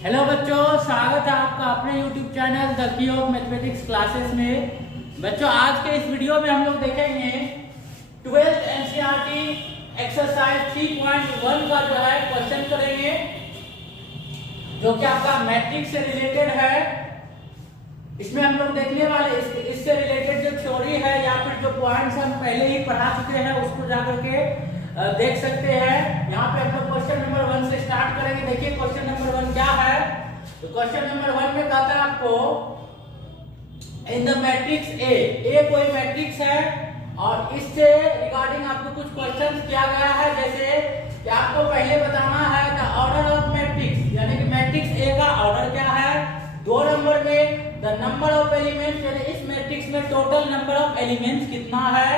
Hello बच्चों, स्वागत है आपका अपने YouTube channel the key of mathematics classes में। बच्चों, आज के इस वीडियो में हम लोग देखेंगे 12th NCERT एक्सरसाइज 3.1 का जो है क्वेश्चन करेंगे, जो कि आपका मैट्रिक्स से रिलेटेड है। इसमें हम लोग देखने वाले इससे रिलेटेड जो थ्योरी है या फिर जो पॉइंट्स हम पहले ही पढ़ा चुके हैं उसको जाकर के देख सकते हैं। यहाँ पे हम लोग क्वेश्चन नंबर 1 से स्टार्ट करेंगे। देखिए क्वेश्चन नंबर 1 क्या है। तो क्वेश्चन नंबर 1 में कहता है आपको इन द मैट्रिक्स ए कोई मैट्रिक्स है और इससे रिगार्डिंग आपको कुछ क्वेश्चन किया गया है। जैसे कि आपको पहले बताना है द ऑर्डर ऑफ मैट्रिक्स, यानी कि मैट्रिक्स ए का ऑर्डर क्या है। 2 नंबर में द नंबर ऑफ एलिमेंट्स, यानी इस मैट्रिक्स में टोटल नंबर ऑफ एलिमेंट्स कितना है।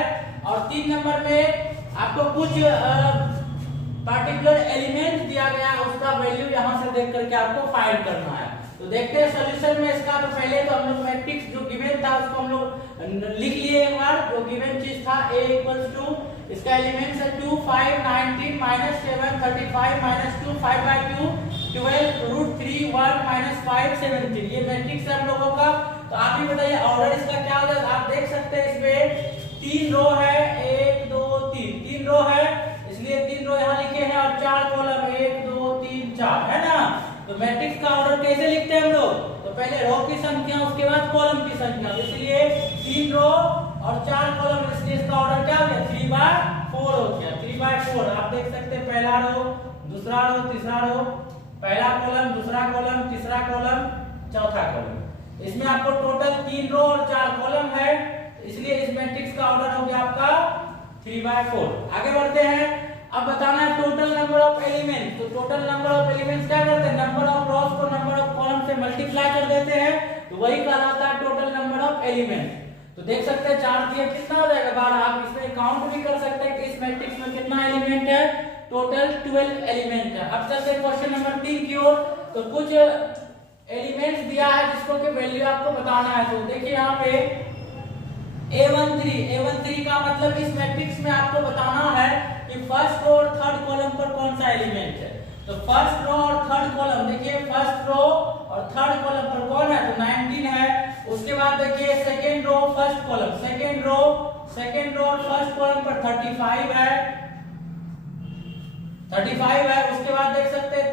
और 3 नंबर में आपको कुछ पार्टिकुलर एलिमेंट दिया गया, उसका वैल्यू यहां से देख करके आपको फाइंड करना है। तो देखते हैं सॉल्यूशन में इसका। तो पहले तो हम लोग मैट्रिक्स जो गिवन था उसको हम लोग लिख लिए एक बार। जो गिवन चीज था a इक्वल्स टू, इसका एलिमेंट्स है 2 5 19 -7 35 -2 5/2 12 √3 1 -5 17। ये मैट्रिक्स है हम लोगों का। तो आप ही बताइए ऑर्डर इसका क्या होगा। आप देख सकते हैं इसमें 3 रो है, 1 2 3 रो है, इसलिए 3 रो यहाँ लिखे हैं और 4 कॉलम 1 2 3 4 है ना। तो मैट्रिक्स का ऑर्डर कैसे लिखते हैं हम लोग। तो पहले रो की संख्या, उसके बाद कॉलम की संख्या। इसलिए 3 रो और 4 कॉलम, इसलिए इसका ऑर्डर क्या हो गया 3/4 हो गया। 3/4 आप देख सकते हैं। पहला रो, दूसरा रो, तीसरा रो, पहला कॉलम, दूसरा कॉलम, तीसरा कॉलम, चौथा कॉलम। इसमें आपको टोटल 3 रो और 4 कॉलम है, इसलिए इस मैट्रिक्स का ऑर्डर हो गया आपका 3/4। आगे बढ़ते हैं। अब बताना है टोटल नंबर ऑफ एलिमेंट। तो टोटल नंबर ऑफ एलिमेंट्स क्या करते हैं, नंबर ऑफ रोज को नंबर ऑफ कॉलम से मल्टीप्लाई कर देते हैं, तो वही कहलाता है टोटल नंबर ऑफ एलिमेंट। तो देख सकते हैं 4 दिए कितना हो जाएगा 12। आप इसमें काउंट भी कर सकते हैं कि इस मैट्रिक्स में कितना एलिमेंट है। टोटल 12 एलिमेंट है। अब चलते हैं क्वेश्चन नंबर 3 की ओर। तो कुछ एलिमेंट्स दिया है जिसको कि वैल्यू आपको बताना है। तो देखिए यहाँ पे A13 का मतलब इस मैट्रिक्स में आपको बताना है कि फर्स्ट रो और थर्ड कॉलम पर कौन सा एलिमेंट है। तो फर्स्ट रो और थर्ड कॉलम, देखिए फर्स्ट रो और थर्ड कॉलम पर कौन है, तो 19 है। उसके बाद देखिए second row first column, second row और फर्स्ट कॉलम पर 35 है, 35 है। उसके बाद देख सकते हैं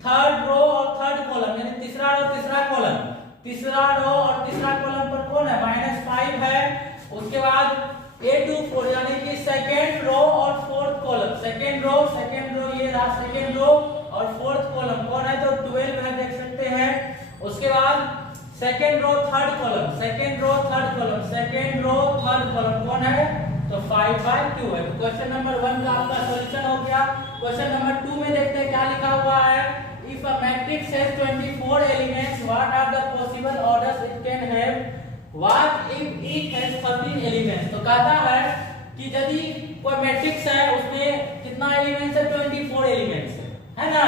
थर्ड रो और थर्ड कॉलम, यानी तीसरा रो तीसरा कॉलम, तीसरा रो और तीसरा कॉलम पर कौन है -5 है। उसके बाद A24 यानी कि सेकेंड रो और फोर्थ कॉलम, सेकेंड रो ये रहा सेकेंड रो और फोर्थ कॉलम कौन है, तो 12 है, देख सकते हैं। उसके बाद second row third column, second row third column, second row third column कौन है, तो 5/2 है। तो क्वेश्चन नंबर 1 का आपका सॉल्यूशन हो गया। क्वेश्चन नंबर 2 में देखते हैं क्या लिखा हुआ है। If a matrix has 24 elements, what are the possible orders it can have? What if it has 13 elements? तो कहता है कि यदि कोई मैट्रिक्स है उसमें कितना एलिमेंट्स है, 24 एलिमेंट्स है ना।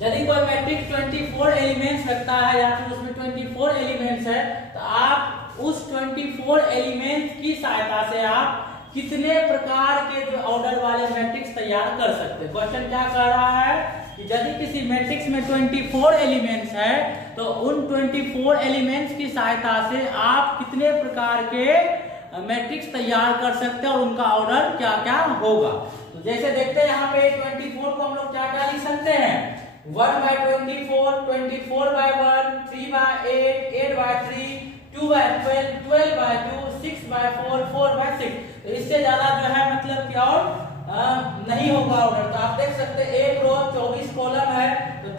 यदि कोई मैट्रिक्स 24 एलिमेंट्स रखता है या फिर उसमें 24 एलिमेंट्स है, तो आप उस 24 एलिमेंट्स की सहायता से आप कितने प्रकार के जो ऑर्डर वाले मैट्रिक्स तैयार कर सकते हैं। क्वेश्चन क्या कर रहा है कि यदि किसी मैट्रिक्स में 24 एलिमेंट्स है तो उन 24 एलिमेंट्स की सहायता से आप कितने प्रकार के मैट्रिक्स तैयार कर सकते हैं और उनका ऑर्डर क्या क्या होगा। तो जैसे देखते हैं यहाँ पे 24 को हम लोग क्या क्या लिख सकते हैं, 1/24, 24/1, 3/8, 8/3, 2/12, 12/2, 6/4, 4/6। तो इससे ज्यादा जो है मतलब कि और नहीं होगा ऑर्डर। तो आप देख सकते हैं एक रो 24 कॉलम है, तो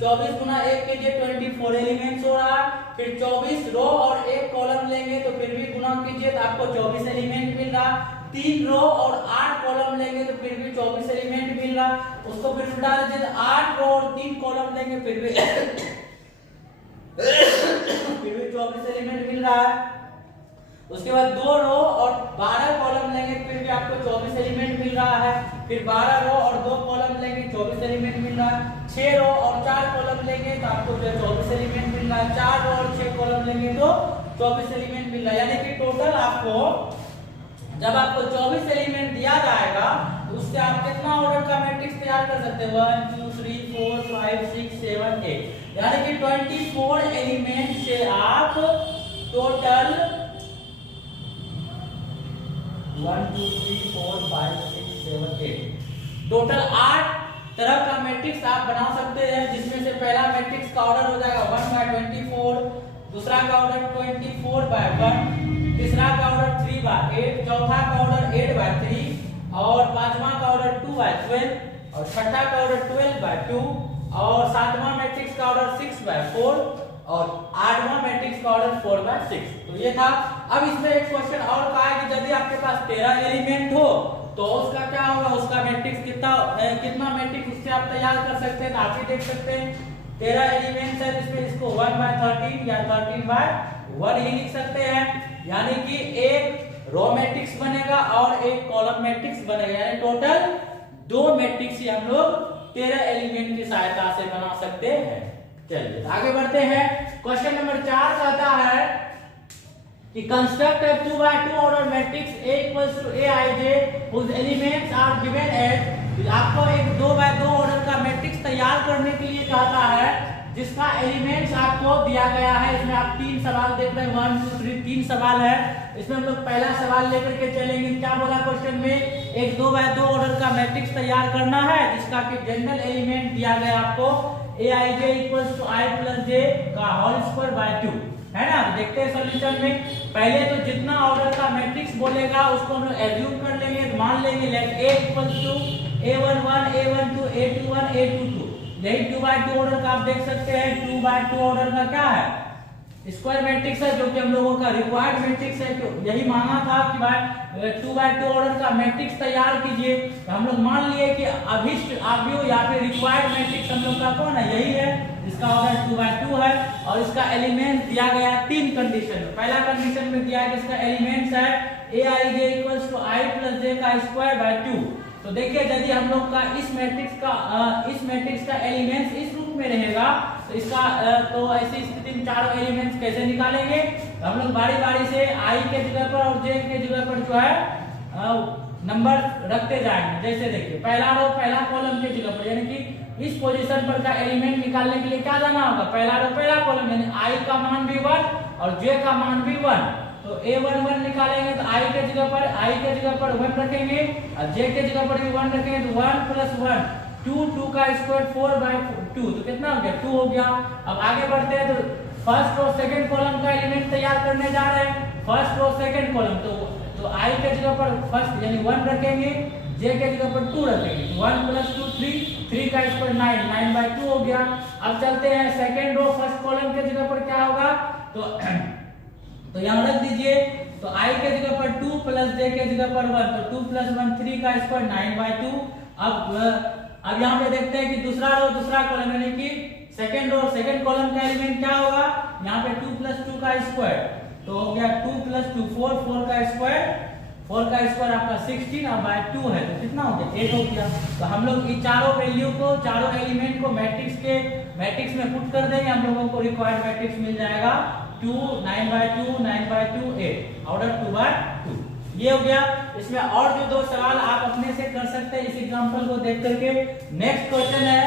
24 गुना 1 कीजिए 24 एलिमेंट्स हो रहा है। फिर 24 रो और 1 कॉलम लेंगे तो फिर भी गुना कीजिए तो आपको 24 एलिमेंट मिल रहा। 3 रो और 8 कॉलम लेंगे तो फिर भी 24 एलिमेंट मिल रहा। उसको फिर उल्टा दीजिए, 8 रो और 3 कॉलम लेंगे फिर भी 24 एलिमेंट मिल रहा है। उसके बाद 2 रो और 12 कॉलम लेंगे फिर भी आपको 24 एलिमेंट मिल रहा है। फिर 12 रो और 2 कॉलम लेंगे 24 एलिमेंट मिल रहा है। 6 रो और 4 कॉलम लेंगे तो आपको 24 एलिमेंट मिल रहा है। 4 रो और 6 कॉलम लेंगे तो 24 एलिमेंट मिल रहा है। यानी कि टोटल आपको जब आपको 24 एलिमेंट दिया जाएगा तो उससे आप कितना ऑर्डर का मैट्रिक्स तैयार कर सकते हैं, 1 2 3 4 5 6 7 8 यानी कि 24 एलिमेंट से आप टोटल 1 2 3 4 5 6 7 8 टोटल 8 तरह का मैट्रिक्स आप बना सकते हैं, जिसमें से पहला मैट्रिक्स का ऑर्डर हो जाएगा 1/24, दूसरा का ऑर्डर 24/1, तीसरा का ऑर्डर 3/8, चौथा का ऑर्डर 8/3 और पांचवा का ऑर्डर 2/12 और छठा का ऑर्डर 12/2 और सातवां मैट्रिक्स का ऑर्डर 6/4 और आठवां मैट्रिक्स का ऑर्डर 4/6। तो ये था। अब इसमें एक क्वेश्चन और कहा है कि यदि आपके पास 13 एलिमेंट हो तो उसका क्या होगा, उसका मैट्रिक्स कितना मैट्रिक्स उससे आप तैयार कर सकते हैं। तो आप ही देख सकते हैं 13 एलिमेंट्स है, जिसमें इसको 1/13 या 13/1 ही लिख सकते हैं, यानी कि एक रो मैट्रिक्स बनेगा और एक कॉलम मैट्रिक्स बनेगा, यानी टोटल 2 मैट्रिक्स ही हम लोग 13 एलिमेंट की सहायता से बना सकते हैं। चलिए आगे बढ़ते हैं। क्वेश्चन नंबर 4 कहता है कि construct a 2x2 order matrix A equals to Aij whose elements are given as। आपको एक 2x2 ऑर्डर का मैट्रिक्स तैयार करने के लिए कहता है, जिसका एलिमेंट्स आपको दिया गया है। इसमें आप 3 सवाल देख रहे हैं, 1 2 3 3 सवाल है। इसमें हम लोग पहला सवाल लेकर के चलेंगे। क्या बोला क्वेश्चन में, एक 2x2 ऑर्डर का मैट्रिक्स तैयार करना है, जिसका कि जनरल एलिमेंट दिया गया आपको Aij equals to I plus j का होल स्क्वायर बाय 2 है ना। देखते हैं सॉल्यूशन में। पहले तो जितना ऑर्डर का मैट्रिक्स बोलेगा उसको हम लोग एज्यूम कर लेंगे, मान लेंगे late A equals to A11 A12 A21 A22। यही 2x2 ऑर्डर का आप देख सकते हैं। 2x2 ऑर्डर का क्या है, स्क्वायर मैट्रिक्स है, जो कि हम लोगों का रिक्वायर्ड मैट्रिक्स है। तो यही मांगा था कि भाई 2x2 ऑर्डर का मैट्रिक्स तैयार कीजिए। तो हम लोग मान लिए कि अभिष्ट आव्यूह या फिर रिक्वायर्ड मैट्रिक्स हम लोग का कौन है, यही है, जिसका ऑर्डर 2x2 है। और इसका एलिमेंट दिया गया 3 कंडीशन में। पहला कंडीशन में दिया है कि इसका एलिमेंट्स है Aij equals to I plus j का स्क्वायर बाय 2। तो देखिए यदि हम लोग का इस मैट्रिक्स का एलिमेंट्स इस रूप में रहेगा तो इसका तो ऐसी स्थिति में चारों एलिमेंट्स कैसे निकालेंगे। तो हम लोग बारी बारी से I के जगह पर और j के जगह पर जो है नंबर रखते जाएंगे। जैसे देखिए पहला रो पहला कॉलम के जगह पर, यानी कि इस पोजीशन पर का एलिमेंट निकालने के लिए क्या जाना होगा, पहला रो पहला कॉलम, यानी I का मान भी 1 और j का मान भी 1। तो A11 निकालेंगे तो I के जगह पर 1 रखेंगे और j के जगह पर भी 1 रखेंगे। तो 1 + 1 2 का स्क्वायर 4/2। तो कितना हो गया, 2 हो गया। अब आगे बढ़ते हैं तो फर्स्ट और सेकंड कॉलम का एलिमेंट तैयार करने जा रहे हैं। फर्स्ट और सेकंड कॉलम तो I के जगह पर फर्स्ट यानी 1 रखेंगे, j के जगह पर 2 रखेंगे। 1 + 2 3 का स्क्वायर 9/2 हो गया। अब चलते हैं सेकंड रो फर्स्ट कॉलम के जगह पर क्या होगा, तो यहाँ रख दीजिए। तो I के जगह पर 2 + j के जगह पर 1, तो 2 + 1 3 का स्क्वायर 9/2। अब यहाँ पे देखते हैं कि दूसरा कॉलम यानी कि सेकंड कॉलम का एलिमेंट क्या होगा, यहाँ पे 2 + 2 का स्क्वायर, तो हो गया 2 + 2 4 का स्क्वायर आपका 16 और बाय 2 है, तो कितना हो गया 8 हो गया। तो हम लोग ये चारों वैल्यू को, चारों एलिमेंट को मैट्रिक्स में पुट कर देंगे, हम लोगों को रिक्वायर्ड मैट्रिक्स मिल जाएगा 2 9/2 9/2 8 ऑर्डर 2/2। ये हो गया। इसमें और जो 2 सवाल आप अपने से कर सकते हैं इस एग्जांपल को देख करके। नेक्स्ट क्वेश्चन है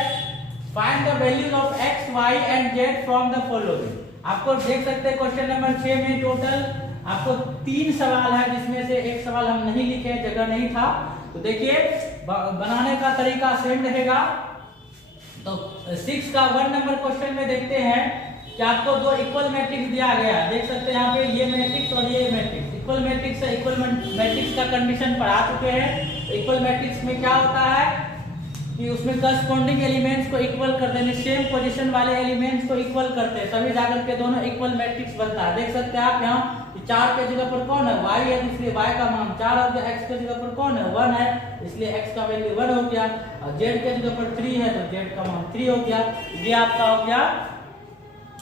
find the values of x y and z from the following. आपको देख सकते हैं क्वेश्चन नंबर 6 में टोटल आपको 3 सवाल है, जिसमें से एक सवाल हम नहीं लिखे, जगह नहीं था। तो देखिए बनाने का तरीका सेम रहेगा। तो 6 का 1 नंबर क्वेश्चन में देखते हैं कि आपको 2 इक्वल मैट्रिक्स दिया गया है। देख सकते हैं यहाँ पे ये मैट्रिक्स और ये मैट्रिक्स इक्वल मैट्रिक्स है। इक्वल मैट्रिक्स का कंडीशन पढ़ा चुके हैं। तो इक्वल मैट्रिक्स में क्या होता है कि उसमें करस्पॉन्डिंग एलिमेंट्स को इक्वल कर देने, सेम पोजीशन वाले एलिमेंट्स को इक्वल करते हैं, तभी जाकर के दोनों इक्वल मैट्रिक्स बनता है। देख सकते हैं आप यहाँ 4 के जगह पर कौन है, y है, इसलिए y का मान 4 हो गया। x के जगह पर कौन है, 1 है, इसलिए x का वैल्यू 1 हो गया। और z के जगह पर 3 है तो z का मान 3 हो गया। ये आपका हो गया,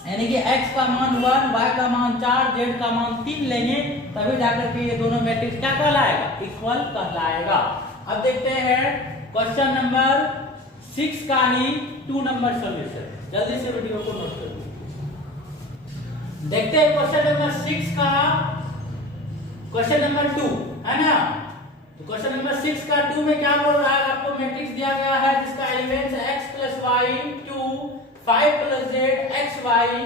यानी कि x का मान 1, y का मान 4, z का मान 3 लेंगे, तभी जाकर के ये दोनों मैट्रिक्स क्या कहलाएगा, इक्वल कहलाएगा। अब देखते हैं क्वेश्चन नंबर 6 का ही 2 नंबर सॉल्यूशन। जल्दी से वीडियो को नोट करिए। देखते हैं क्वेश्चन नंबर 6 का क्वेश्चन नंबर 2 है ना। तो क्वेश्चन नंबर 6 का 2 में क्या बोल रहा है, आपको मैट्रिक्स दिया गया है जिसका एलिमेंट्स है x + y to 5 plus z x y,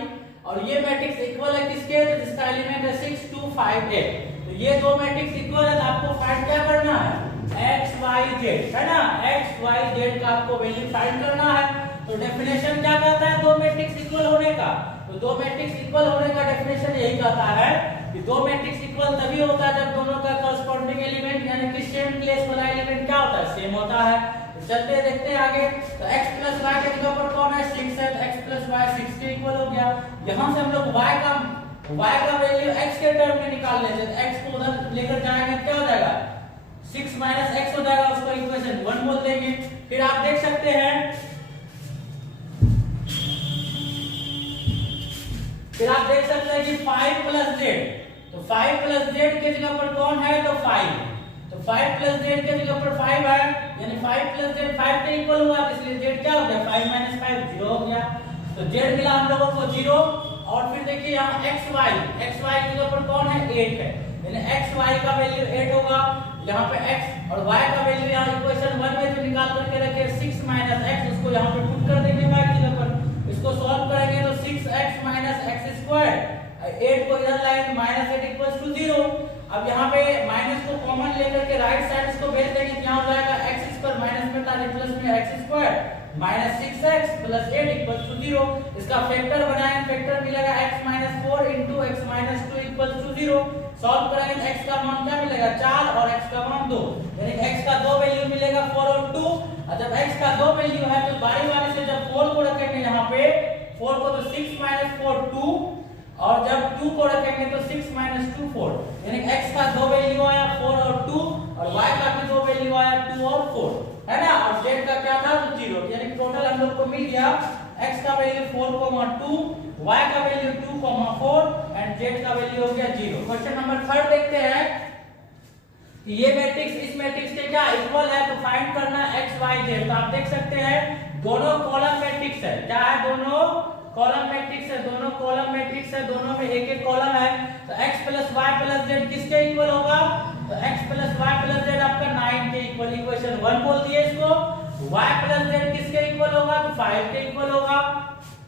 और ये मैट्रिक्स इक्वल है किसके, तो जिसका एलिमेंट है 6 2 5 8। तो ये दो मैट्रिक्स इक्वल है, तो आपको फाइंड क्या करना है, एक्स वाई जेड, है ना, एक्स वाई जेड का आपको वैल्यू फाइंड करना है। तो डेफिनेशन क्या कहता है दो मैट्रिक्स इक्वल होने का, तो दो मैट्रिक्स इक्वल होने का डेफिनेशन यही कहता है कि दो मैट्रिक्स इक्वल तभी होता है जब दोनों का कॉरस्पॉन्डिंग एलिमेंट यानी कि सेम प्लेस वाला एलिमेंट क्या होता है, सेम होता है। तो चलते देखते हैं आगे। तो x प्लस y के जगह पर कौन है, 6 है, तो x प्लस y 6 के इक्वल हो गया। यहां से हम लोग y का वैल्यू x के टर्म में निकाल लेते हैं, x को उधर लेकर जाएंगे क्या हो जाएगा, 6 माइनस x हो जाएगा, उसको इक्वेशन 1 बोल देंगे। फिर आप देख सकते हैं, फिर आप देख सकते हैं कि 5 प्लस जेड, तो 5 प्लस जेड के जगह पर कौन है, तो 5, तो 5 प्लस जेड के जगह पर 5 है, यानी 5 प्लस जेड 5 के इक्वल हुआ, इसलिए जेड क्या हो गया, 5 माइनस 5 0 हो गया। तो जेड मिला हम लोगों को 0। और फिर देखिए यहाँ एक्स वाई की जगह पर कौन है, 8 है, यानी एक्स वाई का वैल्यू 8 होगा। यहाँ पे x और y का वैल्यू यहाँ इक्वेशन 1 में जो निकाल करके रखे 6 माइनस x, उसको यहाँ पे पुट कर देंगे y की जगह पर, इसको सॉल्व करेंगे तो 6x माइनस x स्क्वायर, 8 को इधर लाएंगे माइनस 8 इक्वल्स टू 0। अब यहाँ पे माइनस को कॉमन लेकर के राइट साइड इसको भेज देंगे, क्या हो जाएगा x स्क्वायर माइनस में था प्लस में x square minus 6x plus 8 equals to 0। इसका फैक्टर बनाएंगे, फैक्टर मिलेगा x minus 4 into x minus 2 equals to 0। Solve करेंगे तो x का मान क्या मिलेगा, 4 और x का मान 2, यानी x का दो वैल्यू मिलेगा 4 और 2। और जब x का दो वैल्यू है तो बारी बारी से जब 4 को रखेंगे यहाँ पे 4 को, तो 6 माइनस 4 2, और जब 2 को रखेंगे तो 6 माइनस 2 4, यानी x का दो वैल्यू आया 4 और 2, और y का भी दो वैल्यू आया 2 और 4, है ना, और z का क्या था, तो 0, यानी टोटल हम लोग को मिल गया x का वैल्यू 4,2, y का वैल्यू 2,4 एंड z का वैल्यू हो गया 0। क्वेश्चन नंबर 3 देखते हैं कि ये मैट्रिक्स इस मैट्रिक्स के क्या इक्वल है, तो फाइंड करना है x y z। तो आप देख सकते हैं दोनों कॉलम मैट्रिक्स है, क्या है, दोनों कॉलम मैट्रिक्स है, दोनों कॉलम मैट्रिक्स है, दोनों में एक एक कॉलम है। तो x plus y plus z किसके इक्वल होगा, तो x plus y plus z आपका 9 के इक्वल, इक्वेशन 1 बोल दिए इसको। y प्लस z किसके इक्वल होगा, तो 5 के इक्वल होगा,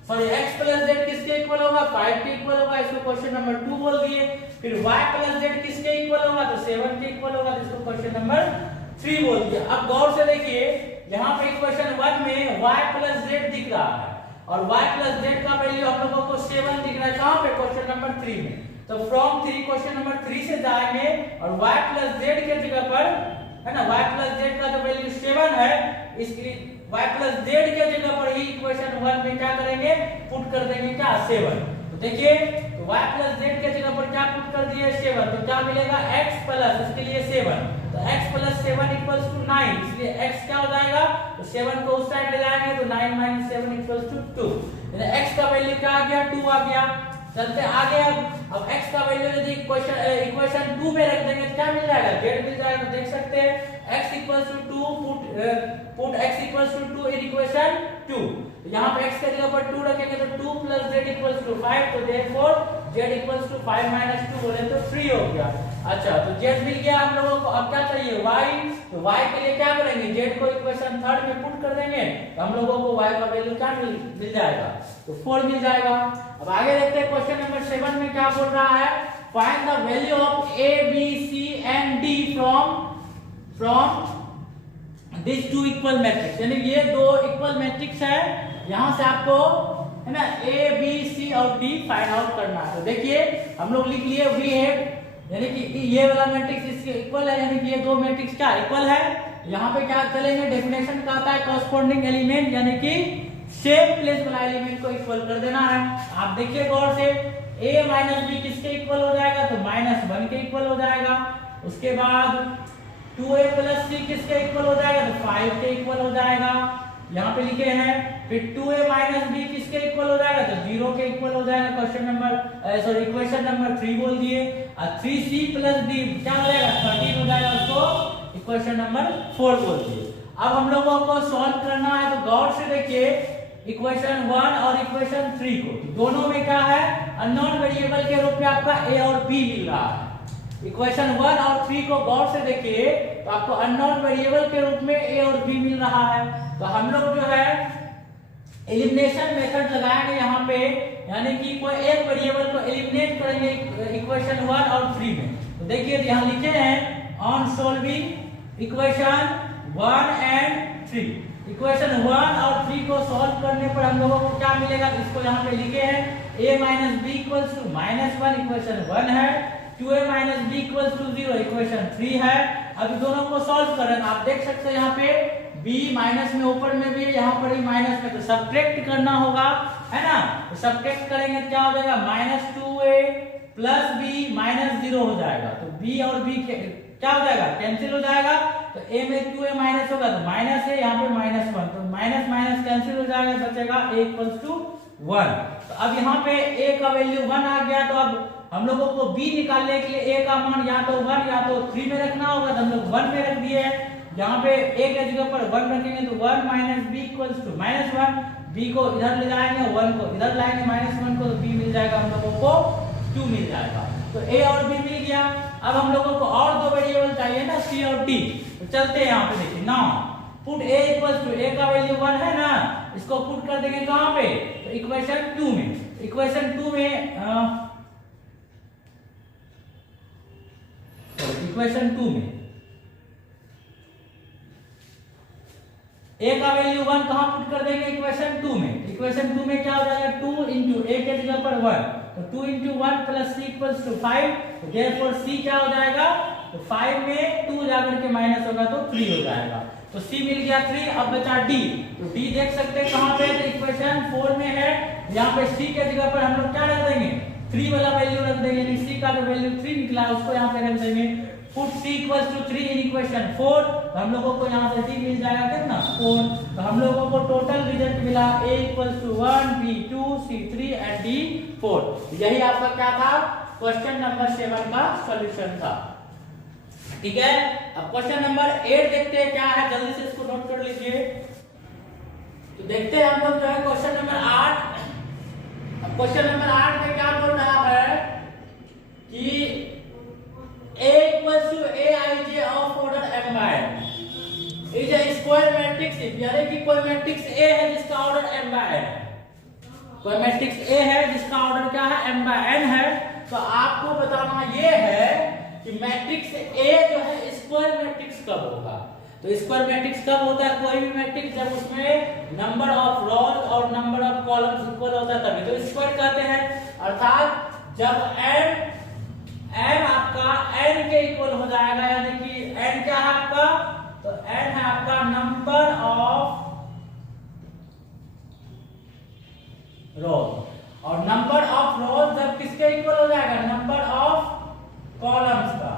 सॉरी x प्लस z किसके इक्वल होगा, 5 के इक्वल होगा, इसको क्वेश्चन नंबर 2 बोल दिए। फिर y प्लस z किसके इक्वल होगा, तो 7 के इक्वल होगा, इसको क्वेश्चन नंबर 3 बोल दिया। अब गौर से देखिए, यहाँ पे इक्वेशन 1 में y प्लस z दिख रहा है और y प्लस z का वैल्यू हम लोगों को 7 दिख रहा है, कहां पे, क्वेश्चन नंबर 3 में। तो फ्रॉम 3 क्वेश्चन नंबर 3 से जाएंगे और y प्लस z के जगह पर, है ना, y प्लस z का जो वैल्यू 7 है, इसकी y प्लस z के जगह पर ही इक्वेशन 1 में क्या करेंगे, पुट कर देंगे क्या, 7। तो देखिए, तो y प्लस z के जगह पर क्या पुट कर दिए, 7, तो क्या मिलेगा, x प्लस उसके लिए 7, तो x प्लस 7 इक्वल्स टू 9, इसलिए x क्या हो जाएगा, तो 7 को उस साइड ले जाएंगे तो 9 माइनस 7 इक्वल्स टू 2, यानी x का वैल्यू क्या आ गया, 2 आ गया। चलते आगे, अब x का वैल्यू यदि इक्वेशन 2 में रख देंगे तो क्या मिल जाएगा, z मिल जाएगा। तो देख सकते हैं x equals to 2, put x equals to 2 in equation 2, यहाँ पे x के जगह पर 2 रखेंगे तो 2 प्लस z इक्वल्स टू 5, तो therefore z equals to 5 minus 2 बोले तो 3 हो गया। अच्छा, तो z मिल गया हम लोगों को, अब क्या चाहिए, y, तो y के लिए क्या करेंगे, z को इक्वेशन 3 में पुट कर देंगे तो हम लोगों को y का वैल्यू क्या मिल जाएगा, तो 4 मिल जाएगा। अब आगे देखते हैं क्वेश्चन नंबर 7 में क्या बोल रहा है, find the value of a b c and d from this two equal matrix, यानी ये दो इक्वल मैट्रिक्स है, यहां से आपको, है ना, a b c और d फाइंड आउट करना है। तो देखिए हम लोग लिख लिए वी हैव, यानी कि ये वाला मैट्रिक्स इसके इक्वल है, यानी कि ये दो मैट्रिक्स क्या इक्वल है। यहाँ पे क्या चलेंगे, डेफिनेशन का आता है कॉरस्पॉन्डिंग एलिमेंट, यानी कि सेम प्लेस वाला एलिमेंट को इक्वल कर देना है। आप देखिए गौर से, a माइनस बी किसके इक्वल हो जाएगा, तो -1 के इक्वल हो जाएगा। उसके बाद 2a प्लस c किसके इक्वल हो जाएगा, तो 5 के इक्वल हो जाएगा, यहाँ पे लिखे हैं। फिर 2a माइनस b किसके इक्वल हो जाएगा, तो 0 के इक्वल हो जाएगा, question number sorry equation number 3 बोल दिए। और 3c प्लस d क्या हो जाएगा, 13 हो जाएगा, उसको इक्वेशन नंबर 4 बोल दिए। अब हम लोगों को सॉल्व करना है, तो गौर से देखिए इक्वेशन 1 और इक्वेशन 3 को, तो दोनों में क्या है, अननोन वेरिएबल के रूप में आपका a और b मिल रहा है। इक्वेशन 1 और 3 को गौर से देखिए तो आपको अननोन वेरिएबल के रूप में a और b मिल रहा है। तो हम लोग जो है एलिमिनेशन मेथड लगाएंगे यहाँ पे, यानी कि कोई एक वेरिएबल को एलिमिनेट करेंगे इक्वेशन 1 और 3 में। तो देखिए यहाँ लिखे हैं on solving equation 1 and 3। Equation 1 और 3 को सॉल्व करने पर हम लोगों को क्या मिलेगा, इसको यहाँ पे लिखे हैं a minus b equals to -1 equation 1 है, 2a minus b equals to 0 equation 3 है। अब दोनों को सॉल्व करें, आप देख सकते हैं यहाँ पे b माइनस में ऊपर में भी, यहाँ पर भी माइनस में, तो सब्ट्रैक्ट करना होगा, है ना। तो सब्ट्रैक्ट करेंगे क्या हो जाएगा, -2a प्लस b -0 हो जाएगा। तो b और b क्या हो जाएगा, कैंसिल हो जाएगा। तो a में 2a माइनस होगा तो माइनस है, यहाँ पे -1, तो माइनस माइनस कैंसिल हो जाएगा, बचेगा a इक्वल्स टू 1। तो अब यहाँ पे a का वैल्यू 1 आ गया, तो अब हम लोगों को b निकालने के लिए a का मान या तो 1 या तो 3 में रखना होगा, तो हम लोग 1 में रख दिए हैं। यहाँ पे a के जगह पर 1 रखेंगे तो 1 minus b equals to -1, b को इधर ले जाएंगे, 1 को इधर लाएंगे -1 को, तो b मिल जाएगा हम लोगों को 2 मिल जाएगा। तो a और b मिल गया। अब हम लोगों को और दो वेरिएबल चाहिए ना, c और d। तो चलते हैं यहाँ पे, देखिए now put a equals to, a का वैल्यू 1 है ना, इसको पुट कर देंगे कहाँ पे, तो इक्वेशन 2 में। इक्वेशन 2 में इक्वेशन 2 में a का वैल्यू 1 कहाँ पुट कर देंगे, इक्वेशन 2 में। इक्वेशन 2 में क्या हो जाएगा, 2 इंटू a के जगह पर 1, तो 2 into 1 plus c equals to 5, तो देयरफॉर c क्या हो जाएगा, तो 5 में 2 जाकर के माइनस होगा तो 3 हो जाएगा। तो c मिल गया 3। अब बचा d, तो d देख सकते हैं कहाँ पे, तो इक्वेशन 4 में है। यहाँ पे c के जगह पर हम लोग क्या रख देंगे, 3 वाला वैल्यू रख देंगे, यानी c का जो वैल्यू 3 निकला उसको यहाँ पे रख देंगे। Put c equals to 3 in equation 4, तो हम लोगों को यहाँ से c मिल जाएगा कितना, 4। तो हम लोगों को टोटल रिजल्ट मिला a equals to 1, b 2, c 3 and d 4। यही आपका क्या था, क्वेश्चन नंबर 7 का सॉल्यूशन था। ठीक है, अब क्वेश्चन नंबर 8 देखते हैं क्या है, जल्दी से इसको नोट कर लीजिए। तो देखते हैं हम लोग जो है क्वेश्चन नंबर 8। अब क्वेश्चन नंबर 8 में क्या बोल रहा है कि a equals to aij of order m by n is a square matrix, यानी कि कोई मैट्रिक्स a है जिसका ऑर्डर m by n, कोई मैट्रिक्स a है जिसका ऑर्डर क्या है, m by n है। तो आपको बताना ये है कि मैट्रिक्स a जो है स्क्वायर मैट्रिक्स कब होगा। तो स्क्वायर मैट्रिक्स कब होता है, कोई भी मैट्रिक्स जब उसमें नंबर ऑफ रोज और नंबर ऑफ कॉलम्स इक्वल होता है तभी तो स्क्वायर कहते हैं। अर्थात जब n आपका n के इक्वल हो जाएगा, यानी कि n क्या है आपका, तो n है आपका नंबर ऑफ रोज, और नंबर ऑफ रोज जब किसके इक्वल हो जाएगा, नंबर ऑफ कॉलम्स का।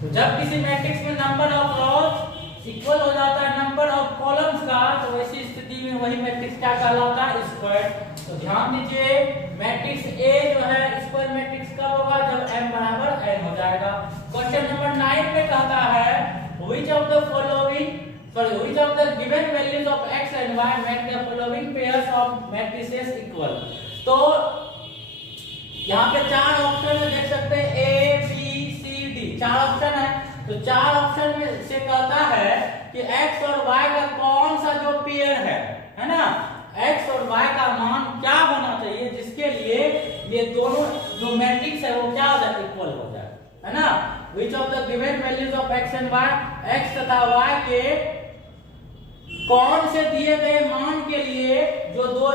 तो जब किसी मैट्रिक्स में नंबर ऑफ रोज इक्वल हो जाता है नंबर ऑफ कॉलम्स का, तो वैसी स्थिति में वही मैट्रिक्स क्या कहलाता है, स्क्वायर। तो ध्यान दीजिए, मैट्रिक्स A जो है स्क्वायर मैट्रिक्स कब होगा, जब m बराबर n हो जाएगा। क्वेश्चन नंबर 9 में कहता है which of the given values of x and y make the following pairs of matrices equal। तो यहाँ पे 4 ऑप्शन है, देख सकते हैं A B C D, 4 option है। तो 4 ऑप्शन में से कहता है कि x और y का कौन सा जो पेयर है ना, x और y का मान क्या होना चाहिए जिसके लिए ये दोनों जो मैट्रिक्स है वो क्या हो जाए, इक्वल हो जाए, है ना। which of the given values of x and y, x तथा y के कौन से दिए गए मान के लिए जो दो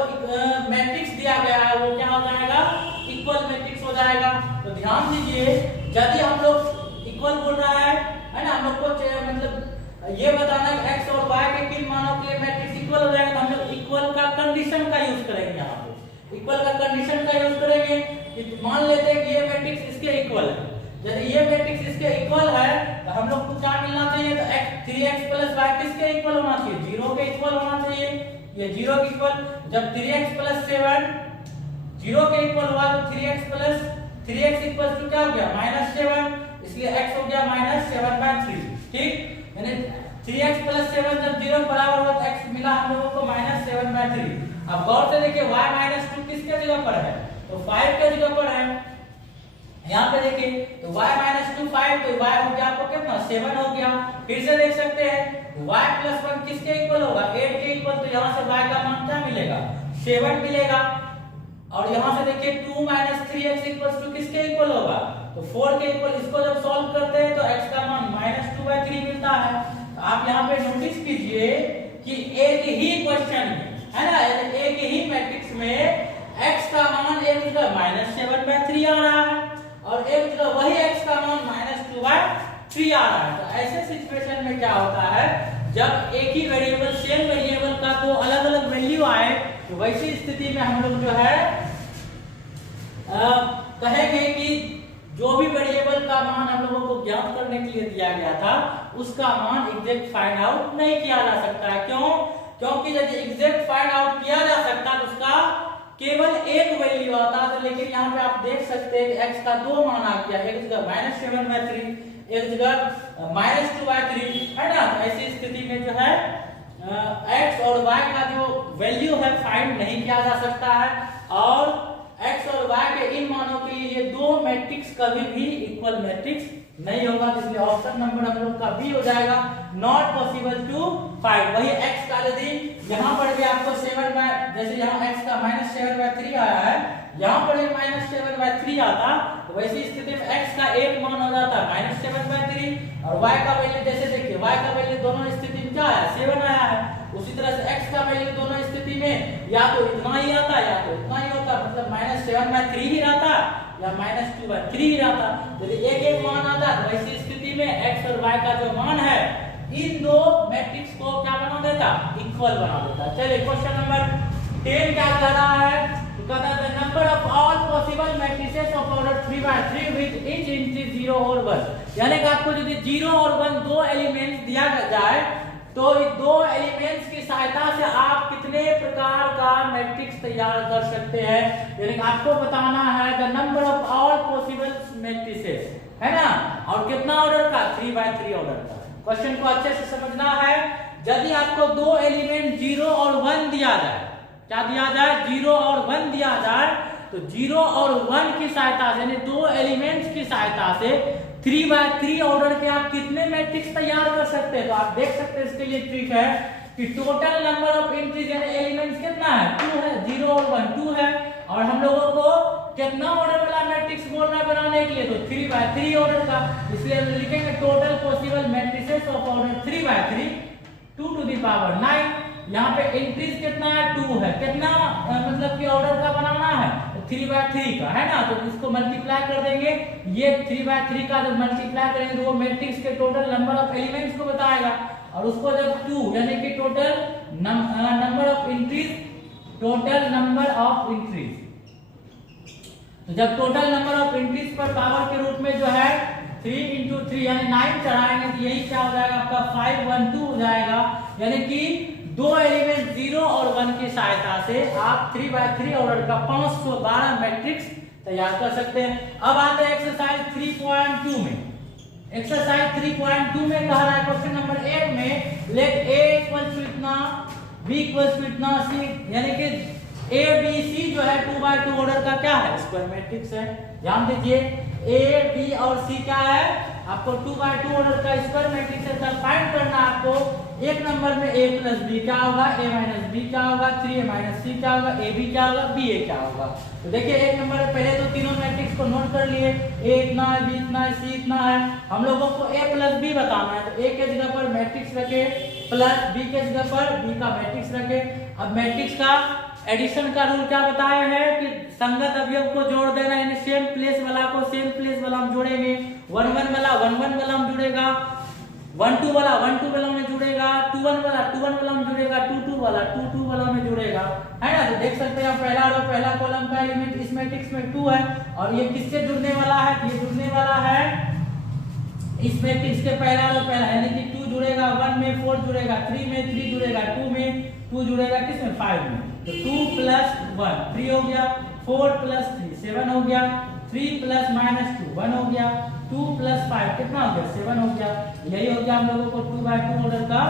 मैट्रिक्स दिया गया है वो क्या हो जाएगा, इक्वल मैट्रिक्स हो जाएगा। तो ध्यान दीजिए, यदि हम लोग इक्वल बोल रहा है ना, हम लोग को मतलब ये बताना है x और y के किन मानों के लिए मैट्रिक्स इक्वल हो जाएगा, तो हम लोग इक्वल का कंडीशन का यूज करेंगे। यहाँ पे इक्वल का कंडीशन का यूज करेंगे कि मान लेते हैं कि ये मैट्रिक्स इसके इक्वल है। यदि ये मैट्रिक्स इसके इक्वल है तो हम लोग को क्या मिलना चाहिए, तो 3x प्लस y किसके इक्वल होना चाहिए, 0 के इक्वल होना चाहिए। ये 0 के इक्वल, जब 3x प्लस 7 0 के इक्वल हुआ तो 3x इक्वल टू क्या हो गया, -7, इसलिए x हो गया -7/3। ठीक, यानी 3x प्लस 7 जब 0 बराबर हुआ तो x मिला हम लोगों को -7/3। अब गौर से देखिए y -2 किसके जगह पर है, तो 5 के जगह पर है। यहाँ पे देखिए तो y -2 5, तो y हो गया आपको कितना, 7 हो गया। फिर से देख सकते हैं y + 1 किसके इक्वल होगा, 8 के इक्वल, तो यहाँ से y का मान क्या मिलेगा? 7 मिलेगा। और यहाँ से देखिए 2 - 3x इक्वल टू किसके इक्वल होगा? तो 4 के इक्वल। इसको जब सॉल्व करते हैं तो x का मान -2/3 मिलता है। तो आप यहाँ पे नोटिस कीजिए कि एक ही क्वेश्चन में, है ना, एक ही मैट्रिक्स में x का मान एक जगह -7/3 आ रहा है और एक जगह वही x का मान -2/3 आ रहा है। तो ऐसे सिचुएशन में क्या होता है, जब एक ही वेरिएबल सेम वेरिएबल का दो अलग अलग वैल्यू आए, तो वैसी स्थिति में हम लोग जो है कहेंगे कि जो भी वेरिएबल का मान हम लोगों को ज्ञात करने के लिए दिया गया था उसका मान एग्जैक्ट फाइंड आउट नहीं किया जा सकता है। क्यों? क्योंकि यदि एग्जैक्ट फाइंड आउट किया जा सकता तो उसका केवल एक वैल्यू आता है। लेकिन यहाँ पे आप देख सकते हैं कि x का दो मान आ गया, एक जगह -7/3, एक जगह -2/3, है ना। तो ऐसी स्थिति में जो है x और y का जो वैल्यू है फाइंड नहीं किया जा सकता है और x और y के इन मानों के लिए ये दो मैट्रिक्स कभी भी इक्वल मैट्रिक्स नहीं होगा। इसलिए ऑप्शन नंबर हम लोग का बी हो जाएगा, नॉट पॉसिबल टू फाइंड। वही x का यदि यहाँ पर भी आपको 7 जैसे यहाँ x का -7/3 आया है, यहाँ पर भी -7/3 आता, तो वैसी स्थिति में x का एक मान हो जाता है -7/3 और y का वैल्यू जैसे देखिए y का वैल्यू दोनों स्थिति में क्या आया, 7 आया है। उसी तरह से x का वैल्यू दोनों स्थिति में या तो इतना ही आता या तो इतना ही होता, मतलब -7/3 ही रहता या -2/3 ही रहता। यदि एक एक मान आता तो वैसी स्थिति में x और y का जो मान है इन दो मैट्रिक्स को क्या बना देता, इक्वल बना देता। चलिए क्वेश्चन नंबर 10 क्या कह रहा है, तो कहता है the number of all possible matrices of order 3/3 with each entry 0 और 1। यानी कि आपको यदि 0 और 1 दो एलिमेंट्स दिया जाए तो इन दो एलिमेंट्स की सहायता से आप कितने प्रकार का मैट्रिक्स तैयार कर सकते हैं। यानी कि आपको बताना है the number of all possible matrices, है ना, और कितना ऑर्डर का, 3/3 ऑर्डर का। क्वेश्चन को अच्छे से समझना है। यदि आपको दो एलिमेंट 0 और 1 दिया जाए, क्या दिया जाए, 0 और 1 दिया जाए, तो 0 और 1 की सहायता से, यानी दो एलिमेंट्स की सहायता से 3/3 ऑर्डर के आप कितने मैट्रिक्स तैयार कर सकते हैं। तो आप देख सकते हैं इसके लिए ट्रिक है कि टोटल नंबर ऑफ एंट्रीज यानी एलिमेंट्स कितना है, 2 है, 0 और 1 2 है, और हम लोगों को कितना ऑर्डर वाला मैट्रिक्स बोलना है बनाने के लिए, तो 3/3 ऑर्डर का। इसलिए हम लिखेंगे total possible matrices of order 3/3 2 to the power 9। यहाँ पे एंट्रीज कितना है, 2 है, कितना मतलब कि ऑर्डर का बनाना है, 3/3 का, है ना। तो इसको मल्टीप्लाई कर देंगे, ये 3/3 का जब मल्टीप्लाई करेंगे तो वो मैट्रिक्स के टोटल नंबर ऑफ एलिमेंट्स को बताएगा, और उसको जब 2 यानी कि total number of entries, total number of entries, तो जब टोटल नंबर ऑफ एंट्रीज पर पावर के रूप में जो है 3 × 3 यानी 9 चढ़ाएंगे तो यही क्या हो जाएगा आपका 512 हो जाएगा। यानी कि दो एलिमेंट 0 और 1 की सहायता से आप 3/3 ऑर्डर का 512 मैट्रिक्स तैयार कर सकते हैं। अब आते हैं एक्सरसाइज 3.2 में। एक्सरसाइज 3.2 में कह रहा है क्वेश्चन नंबर 8 में लेट a इक्वल टू इतना, b इक्वल टू इतना, c यानी कि a b c जो है 2/2 ऑर्डर का क्या है, स्क्वायर मैट्रिक्स है। ध्यान दीजिए a b और c क्या है, आपको 2/2 ऑर्डर का स्क्वायर मैट्रिक्स है। तब फाइंड करना आपको एक नंबर में a + b क्या होगा, a - b क्या होगा, 3a - c क्या होगा, ab क्या होगा, ba क्या होगा। तो देखिए एक नंबर में पहले तो तीनों मैट्रिक्स को नोट कर लिए, a इतना है, b इतना है, c इतना है। हम लोगों को a + b बताना है, तो a के जगह पर मैट्रिक्स रखे प्लस b के जगह पर b का मैट्रिक्स रखे। अब मैट्रिक्स का एडिशन का रूल क्या बताया है कि संगत अवयव को जोड़ देना, यानी सेम प्लेस वाला को सेम प्लेस वाला हम जोड़ेंगे, 1 1 वाला 1 1 वाला हम जुड़ेगा, 1 2 वाला 1 2 वाला में जुड़ेगा, 2 1 वाला 2 1 वाला में जुड़ेगा, 2 2 वाला 2 2 वाला में जुड़ेगा, है ना। तो देख सकते हैं पहला रो पहला कॉलम का एलिमेंट इस मैट्रिक्स में 2 है, और ये किससे जुड़ने वाला है, ये जुड़ने वाला है इस मैट्रिक्स के पहला रो पहला, यानी कि 2 जुड़ेगा, 1 में 4 जुड़ेगा, 3 में 3 जुड़ेगा, 2 में 2 जुड़ेगा, किसमें 5 में। तो 2 + 1 3 हो गया, 4 + 3 7 हो गया, 3 + -2 1 हो गया, 2 + 5 कितना हो गया, 7 हो गया। यही हो गया हम लोगों को 2/2 ऑर्डर का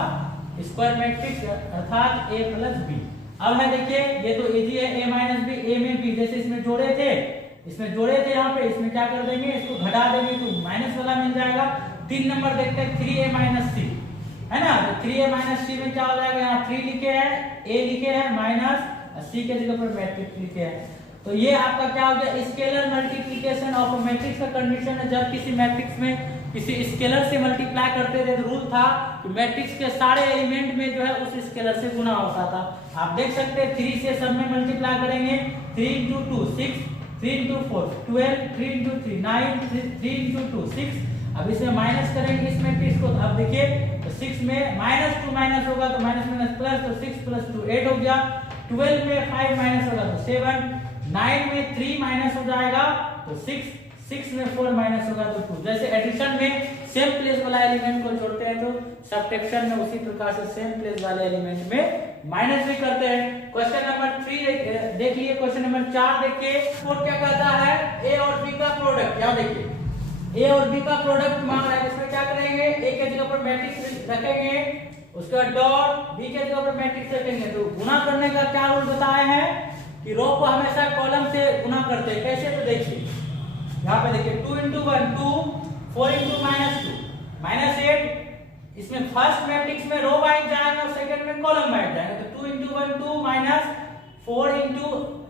स्क्वायर मैट्रिक्स अर्थात a + b। अब है देखिए ये तो इजी है, a - b, a में b जैसे इसमें जोड़े थे, यहाँ पे इसमें क्या कर देंगे, इसको घटा देंगे तो माइनस वाला मिल जाएगा। 3 नंबर देखते हैं 3a - c, है ना। तो 3a - c में क्या हो जाएगा, यहाँ 3 लिखे हैं, a लिखे हैं, माइनस सी के जगह पर मैट्रिक्स लिखे हैं। तो ये आपका क्या हो गया, स्केलर मल्टीप्लिकेशन ऑफ मैट्रिक्स का कंडीशन है। जब किसी मैट्रिक्स में किसी स्केलर से मल्टीप्लाई करते थे तो रूल था कि मैट्रिक्स के सारे एलिमेंट में जो है उस स्केलर से गुना होता था। आप देख सकते हैं 3 से सब में मल्टीप्लाई करेंगे, 3 × 2 6, 3 × 4 12, 3 × 3 9, 3 × 2 6। अब इसमें माइनस करेंगे इस मैट्रिक्स को, तो अब देखिए तो 6 में -2 माइनस होगा तो माइनस माइनस प्लस, तो 6 + 2 8 हो गया। 12 में 5 माइनस होगा तो 7, 9 में 3 माइनस हो जाएगा तो 6, 6 में 4 माइनस होगा तो 2। जैसे एडिशन में सेम प्लेस वाला एलिमेंट को जोड़ते हैं तो सबट्रैक्शन में उसी प्रकार से सेम प्लेस वाले एलिमेंट में माइनस भी करते हैं। क्वेश्चन नंबर 3 देखिए, क्वेश्चन नंबर 4 देखिए, वो क्या कहता है, ए और बी का प्रोडक्ट। यहाँ देखिए ए और बी का प्रोडक्ट मांग रहा है, इसमें क्या करेंगे, ए के जगह पर मैट्रिक्स रखेंगे, उसके बाद डॉट, बी के जगह पर मैट्रिक्स रखेंगे। तो गुना करने का क्या रूल बताए हैं कि रो को हमेशा कॉलम से गुना करते हैं। कैसे, तो देखिए यहाँ पे देखिए 2 × 1 2, 4 × -2 -8। इसमें फर्स्ट मैट्रिक्स में रो वाइज जाएगा और सेकंड में कॉलम वाइज जाएगा। तो 2 × 1 2 -4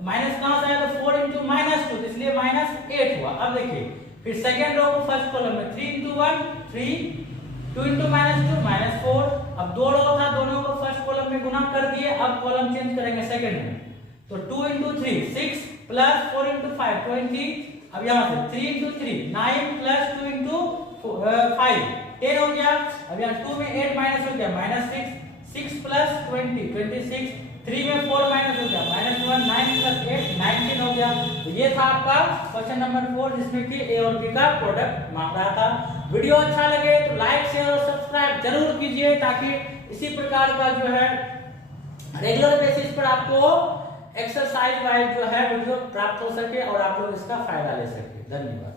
माइनस कहां से आया, तो 4 × -2, इसलिए -8 हुआ। अब देखिए फिर सेकंड रो को फर्स्ट कॉलम में 3 × 1 3, 2 × -2 -4। अब दो रो था, दोनों को फर्स्ट कॉलम में गुना कर दिए, अब कॉलम चेंज करेंगे सेकंड में। तो 2 × 3 6 प्लस 4 × 5 20। अब यहाँ से 3 × 3 9 प्लस 2 × 5 10 हो गया। अब यहाँ 2 में 8 माइनस हो गया -6, 6 प्लस 20 26, 3 में 4 माइनस हो गया -1, 9 प्लस 8 19 हो गया। तो ये था आपका क्वेश्चन नंबर 4 जिसमें कि ए और बी का प्रोडक्ट मांग रहा था। वीडियो अच्छा लगे तो लाइक शेयर और सब्सक्राइब जरूर कीजिए ताकि इसी प्रकार का जो है रेगुलर बेसिस पर आपको एक्सरसाइज वाइज जो है वीडियो प्राप्त हो सके और आप लोग इसका फायदा ले सके। धन्यवाद।